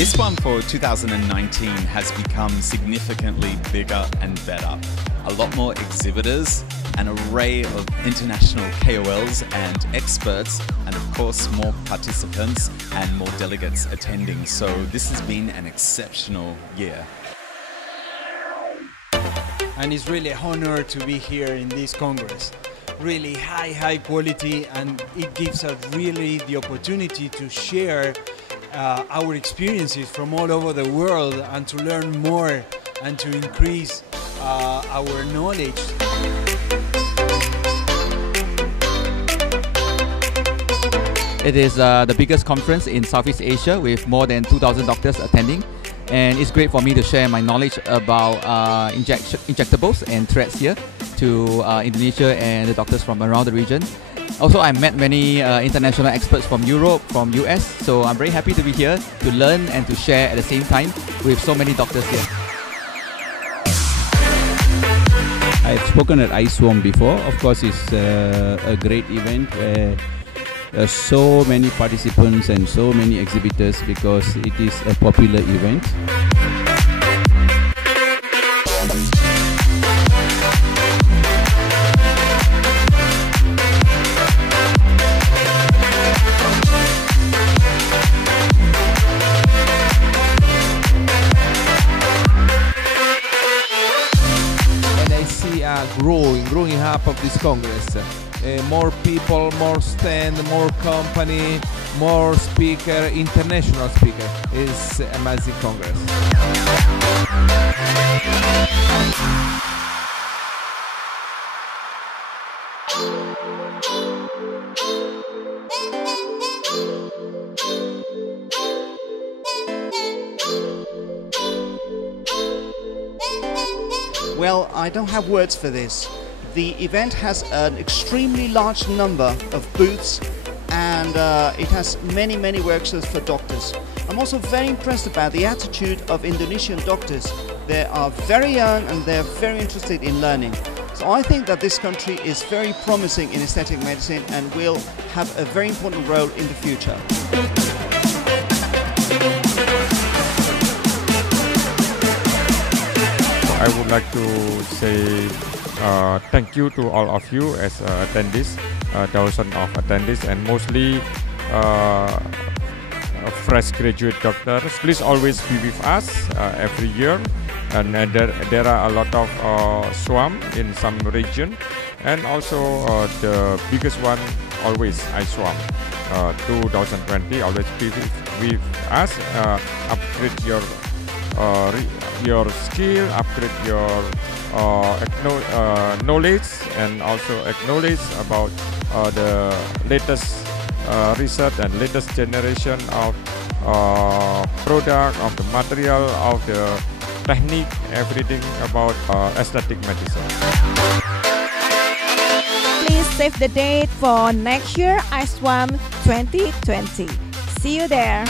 I-SWAM for 2019 has become significantly bigger and better. A lot more exhibitors, an array of international KOLs and experts, and of course more participants and more delegates attending. So this has been an exceptional year. And it's really an honor to be here in this Congress. Really high quality, and it gives us really the opportunity to share our experiences from all over the world and to learn more and to increase our knowledge. It is the biggest conference in Southeast Asia with more than 2,000 doctors attending, and it's great for me to share my knowledge about injectables and threats here to Indonesia and the doctors from around the region. Also, I met many international experts from Europe, from US, so I'm very happy to be here to learn and to share at the same time with so many doctors here. I've spoken at I-SWAM before. Of course, it's a great event where so many participants and so many exhibitors because it is a popular event. Growing up of this Congress. More people, more stand, more company, more speaker, international speaker. It's an amazing Congress. Well, I don't have words for this. The event has an extremely large number of booths, and it has many workshops for doctors. I'm also very impressed about the attitude of Indonesian doctors. They are very young and they're very interested in learning. So I think that this country is very promising in aesthetic medicine and will have a very important role in the future. I would like to say thank you to all of you as attendees, thousands of attendees, and mostly fresh graduate doctors. Please always be with us every year, and there are a lot of SWAM in some region, and also the biggest one always I-SWAM 2020. Always be with us, upgrade your skill, upgrade your knowledge, and also acknowledge about the latest research and latest generation of product, of the material, of the technique, everything about aesthetic medicine. Please save the date for next year I-SWAM 2020. See you there.